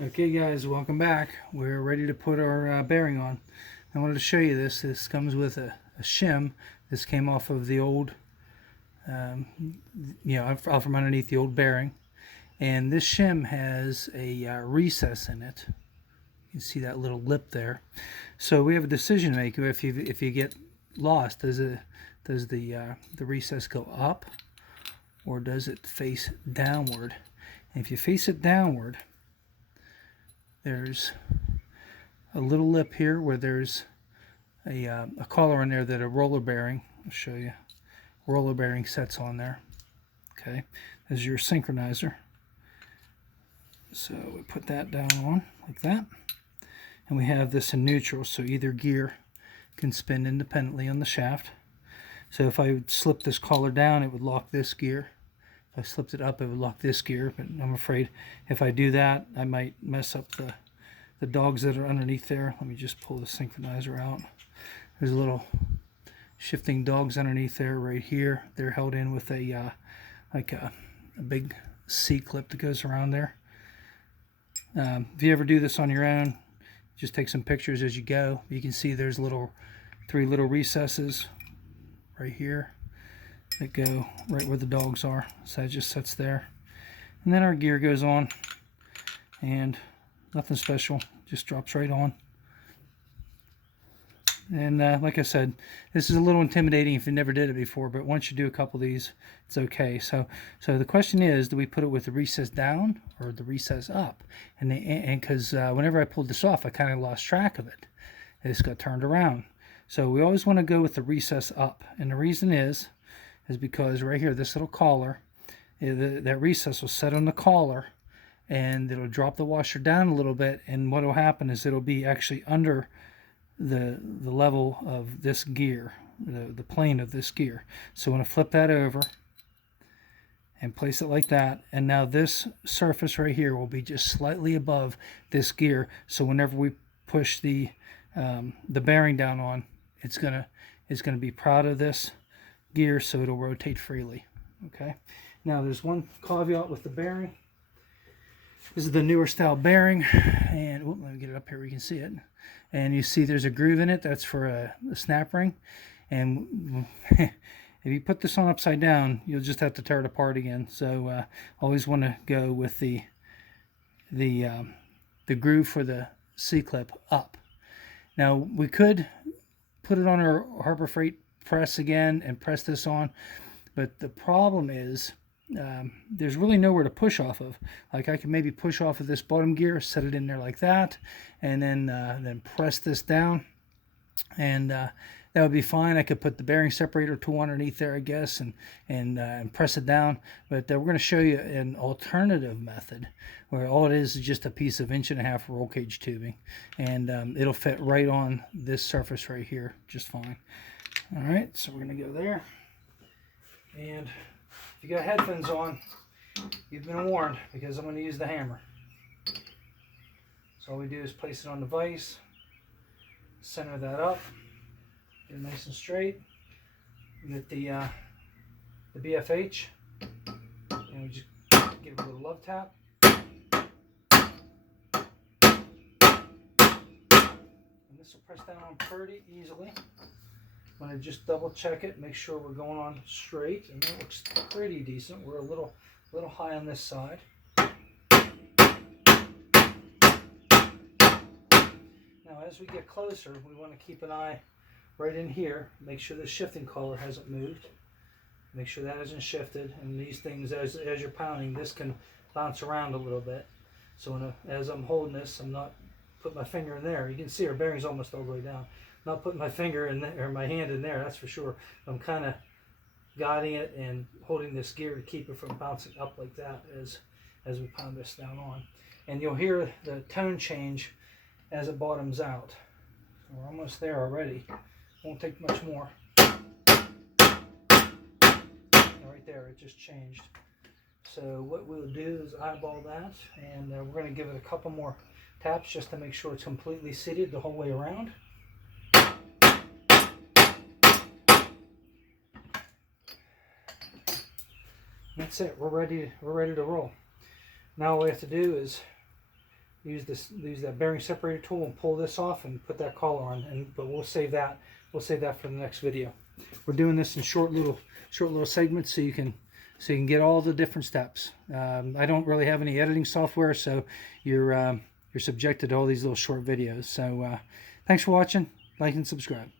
Okay guys, welcome back. We're ready to put our bearing on. I wanted to show you this. This comes with a shim. This came off of the old, out from underneath the old bearing. And this shim has a recess in it. You can see that little lip there. So we have a decision to make. If you get lost, does the recess go up or does it face downward? And if you face it downward, there's a little lip here where there's a collar on there that a roller bearing, I'll show you, roller bearing sets on there. Okay, this is your synchronizer. So we put that down on like that. And we have this in neutral, so either gear can spin independently on the shaft. So if I slip this collar down, it would lock this gear. If I slipped it up, it would lock this gear, but I'm afraid if I do that, I might mess up the dogs that are underneath there. Let me just pull the synchronizer out. There's a little shifting dogs underneath there right here. They're held in with a big C-clip that goes around there. If you ever do this on your own, just take some pictures as you go. You can see there's three little recesses right here that go right where the dogs are. So that just sits there. And then our gear goes on, and nothing special, just drops right on. And like I said, this is a little intimidating if you never did it before, but once you do a couple of these, it's okay. So the question is, do we put it with the recess down or the recess up? And because whenever I pulled this off, I kind of lost track of it. This got turned around. So we always want to go with the recess up. And the reason is because right here, this little collar, that recess will set on the collar, and it'll drop the washer down a little bit, and what will happen is it'll be actually under the level of this gear, the plane of this gear. So I'm going to flip that over and place it like that, and now this surface right here will be just slightly above this gear, so whenever we push the bearing down on, it's gonna be proud of this gear, so it'll rotate freely. Okay, now there's one caveat with the bearing. This is the newer style bearing, and let me get it up here where you can see it. And you see there's a groove in it. That's for a snap ring. And if you put this on upside down, you'll just have to tear it apart again. So always want to go with the groove for the C-clip up. Now we could put it on our Harbor Freight press again and press this on, but the problem is there's really nowhere to push off of. Like I can maybe push off of this bottom gear, set it in there like that, and then press this down, and that would be fine. I could put the bearing separator tool underneath there, I guess, and press it down. But we're going to show you an alternative method where all it is just a piece of 1.5" roll cage tubing, and it'll fit right on this surface right here just fine. All right, so we're going to go there, and if you got headphones on, you've been warned because I'm going to use the hammer. So all we do is place it on the vise, center that up, get it nice and straight. We get the BFH, and we just give it a little love tap. And this will press down on pretty easily. I'm going to just double check it, make sure we're going on straight, and that looks pretty decent. We're a little high on this side. Now as we get closer, we want to keep an eye right in here, make sure the shifting collar hasn't moved, make sure that hasn't shifted, and these things, as you're pounding, this can bounce around a little bit. So as I'm holding this, I'm not putting my finger in there. You can see our bearing's almost all the way down. Not putting my finger in there, or my hand in there, that's for sure. I'm kind of guiding it and holding this gear to keep it from bouncing up like that as we pound this down on. And you'll hear the tone change as it bottoms out. So we're almost there already. Won't take much more. And right there, it just changed. So what we'll do is eyeball that, and we're going to give it a couple more taps just to make sure it's completely seated the whole way around. That's it. We're ready to roll. Now all we have to do is use that bearing separator tool and pull this off and put that collar on. But we'll save that. We'll save that for the next video. We're doing this in short little segments so you can get all the different steps. I don't really have any editing software, so you're subjected to all these little short videos. So thanks for watching. Like and subscribe.